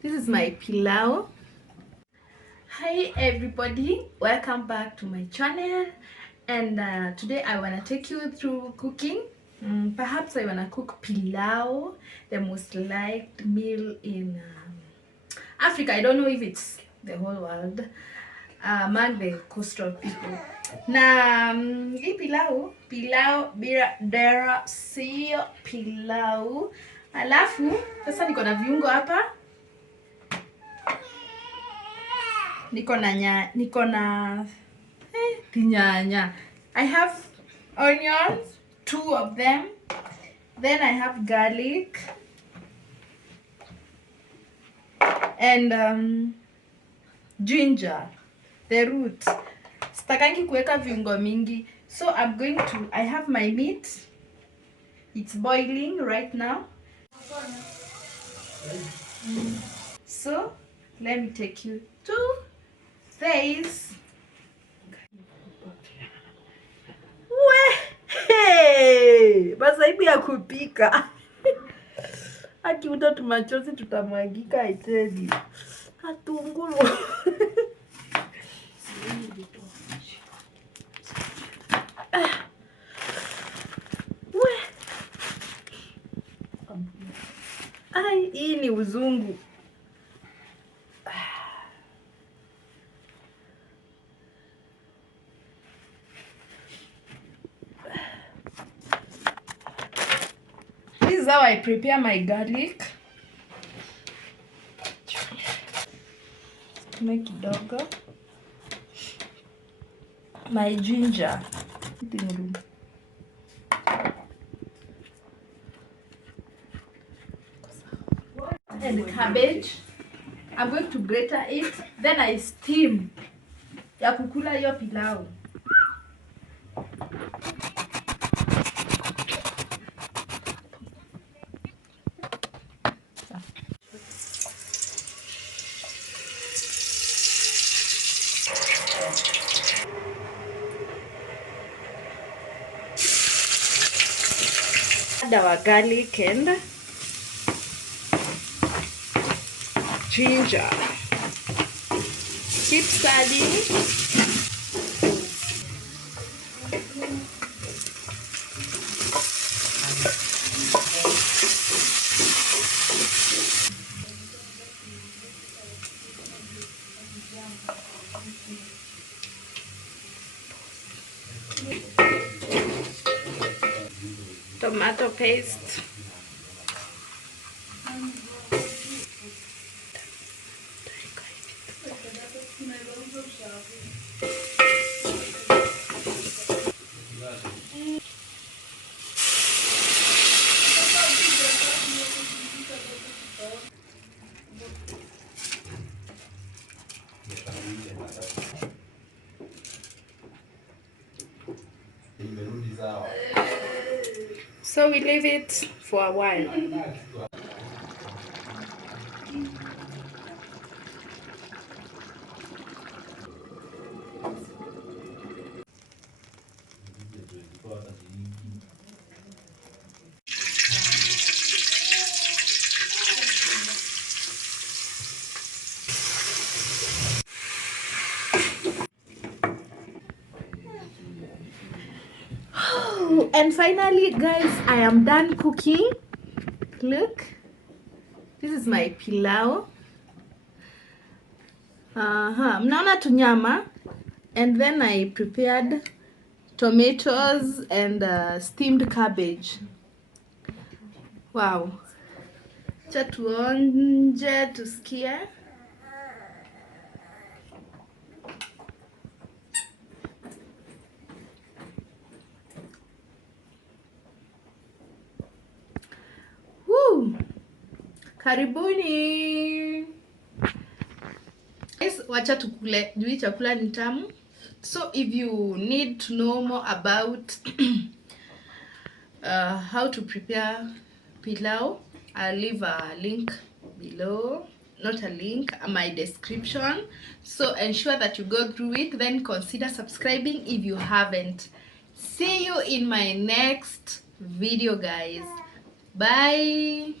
This is my pilau. Hi everybody, welcome back to my channel. And today I want to take you through cooking. Perhaps I want to cook pilau, the most liked meal in Africa. I don't know if it's the whole world, among the coastal people. Na hii pilau dera sio pilau. Alafu sasa niko na viungo hapa. Niko na nyanya. I have onions, 2 of them. Then I have garlic and ginger, the root. Sitakangi kuweka viungo mingi. So I have my meat. It's boiling right now. So let me take you to this. Hey, masaibu ya kupika. Aki uto machozi tutamwagika itedi. Hatungulu. Ai, hii ni uzungu. This is how I prepare my garlic. Make kidogo. My ginger. And cabbage. I'm going to grate it. Then I steam. Ya kukula hiyo pilau. Add our garlic and ginger. Keep stirring. Tomato paste. So we leave it for a while. And finally, guys, I am done cooking. Look, this is my pilau. Mnaona tunyama, and then I prepared tomatoes and steamed cabbage. Wow. Cha tuonje tusikie. Karibuni. Guys, wacha tukule. Juu chakula ni tamu. So if you need to know more about how to prepare pilau, I'll leave a link below. Not a link, my description. So ensure that you go through it. Then consider subscribing if you haven't. See you in my next video, guys. Bye.